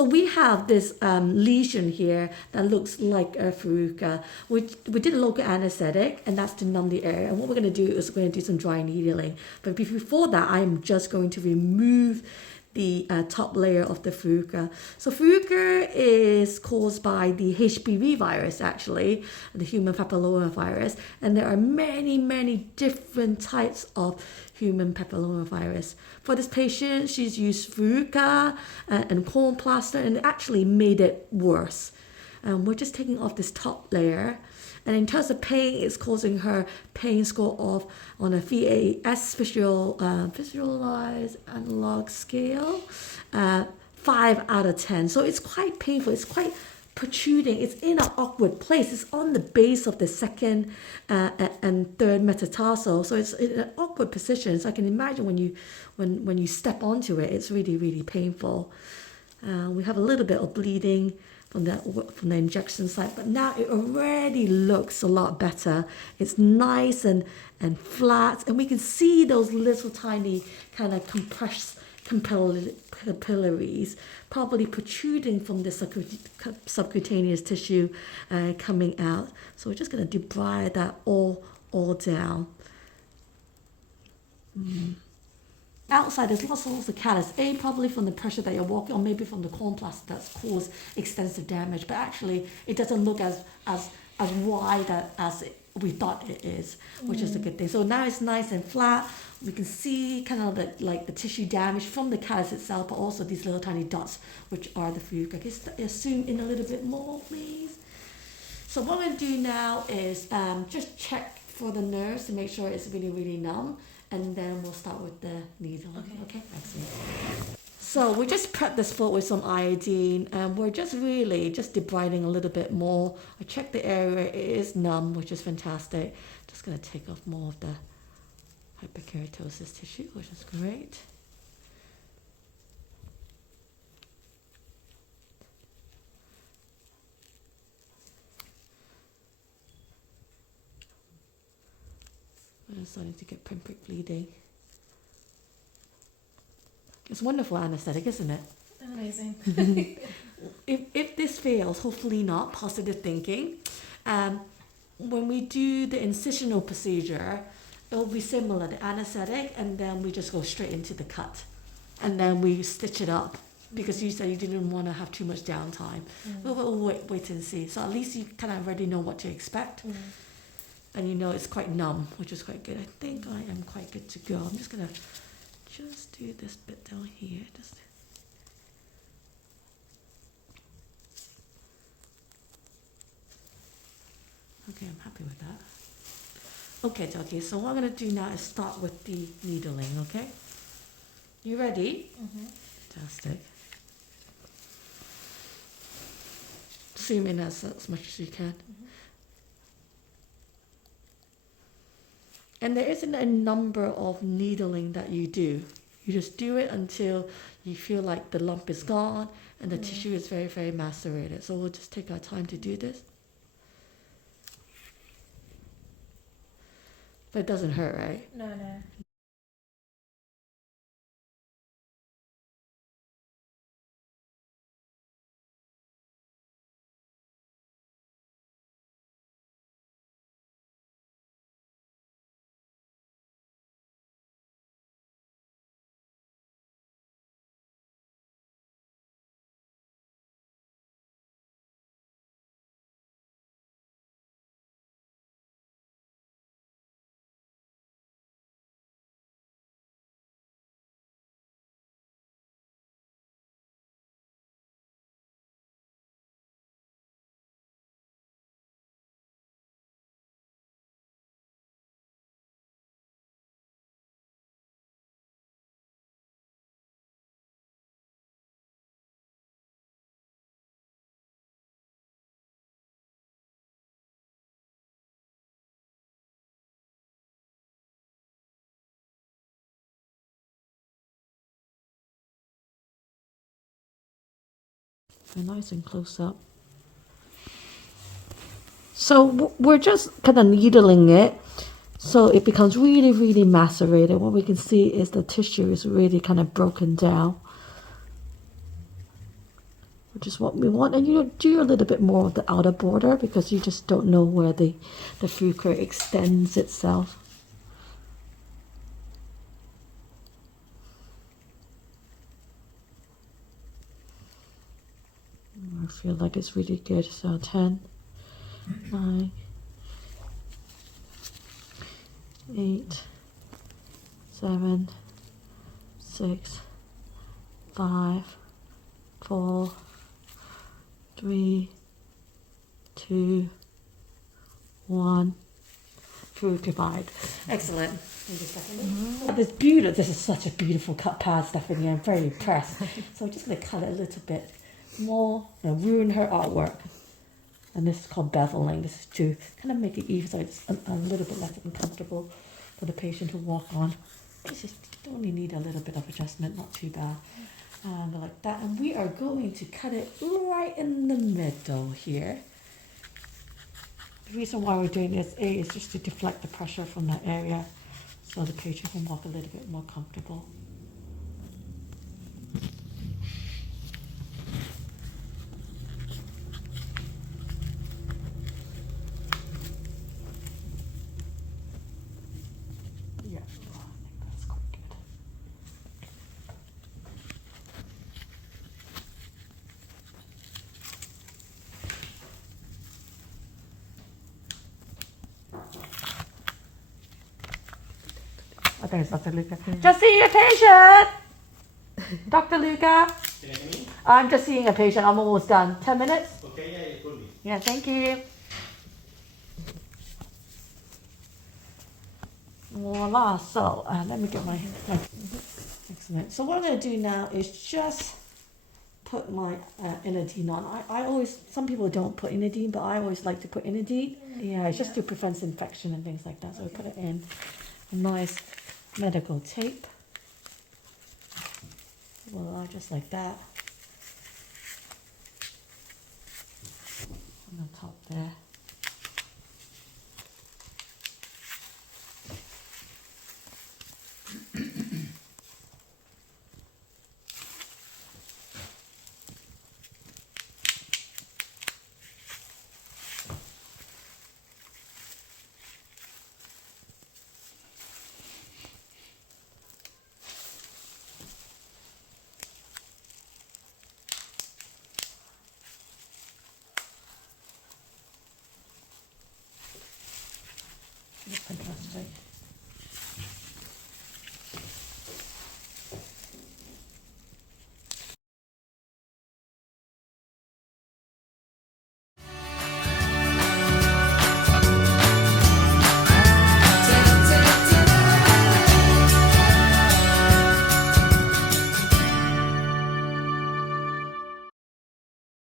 So we have this lesion here that looks like a verruca. We did a local anesthetic, and that's to numb the area. And what we're going to do is we're going to do some dry needling. But before that, I'm just going to remove the top layer of the verruca. So verruca is caused by the HPV virus, actually, the human papillomavirus, and there are many different types of human papillomavirus. For this patient, she's used verruca and corn plaster, and it actually made it worse. We're just taking off this top layer. And in terms of pain, it's causing her pain score of on a VAS visualized analog scale, 5 out of 10. So it's quite painful. It's quite protruding. It's in an awkward place. It's on the base of the second and third metatarsal. So it's in an awkward position. So I can imagine when you step onto it, it's really painful. We have a little bit of bleeding from the injection site, but now it already looks a lot better. It's nice and flat, and we can see those little tiny kind of compressed capillaries probably protruding from the subcutaneous tissue coming out. So we're just going to debride that all down. Outside, there's lots of callus. Probably from the pressure that you're walking, or maybe from the corn plaster that's caused extensive damage. But actually, it doesn't look as wide as we thought it is, which is a good thing. So now it's nice and flat. We can see kind of the tissue damage from the callus itself, but also these little tiny dots, which are the verruca. Can you zoom in a little bit more, please? So what we're going to do now is just check for the nerves to make sure it's really numb. And then we'll start with the needle. Okay, excellent. So we just prepped this foot with some iodine, and we're just debriding a little bit more. I checked the area, it is numb, which is fantastic. Just going to take off more of the hyperkeratosis tissue, which is great. I'm starting to get pinprick bleeding. It's wonderful anesthetic, isn't it? Amazing. If this fails, hopefully not, positive thinking. When we do the incisional procedure, it will be similar, the anesthetic, and then we just go straight into the cut. And then we stitch it up, because you said you didn't want to have too much downtime. We'll wait and see. So at least you kind of already know what to expect. And you know it's quite numb, which is quite good. I think I am quite good to go. I'm just going to do this bit down here. Okay, I'm happy with that. Okay, so what I'm going to do now is start with the needling, okay? You ready? Fantastic. Zoom in as much as you can. And there isn't a number of needling that you do. You just do it until you feel like the lump is gone and the tissue is very macerated. So we'll just take our time to do this. But it doesn't hurt, right? No. Nice and close up. So we're just kind of needling it so it becomes really macerated. What we can see is the tissue is really kind of broken down. which is what we want. And you do a little bit more of the outer border because you just don't know where the verruca extends itself. I feel like it's really good. So 10, 9, 8, 7, 6, 5, 4, 3, 2, 1. Fructified. Excellent. Oh, this beautiful. This is such a beautiful cut pad, Stephanie. I'm very impressed. So I'm just going to cut it a little bit more and ruin her artwork. And this is called beveling. This is to kind of make it even so it's a little bit less uncomfortable for the patient to walk on. It's just only need a little bit of adjustment, not too bad. And like that. And we are going to cut it right in the middle here. The reason why we're doing this, A, is just to deflect the pressure from that area so the patient can walk a little bit more comfortable. Yeah, I think that's quite good. Okay, it's Dr. Luca. Just seeing a patient! Dr. Luca? I'm just seeing a patient. I'm almost done. 10 minutes? Okay, yeah, you told me. Yeah, thank you. Voila. So, let me get my excellent. So what I'm going to do now is just put my inadine on. I always, some people don't put inadine, but I always like to put inadine. Yeah, it's just to prevent infection and things like that. So we put it in a nice medical tape. Voila, just like that. On the top there.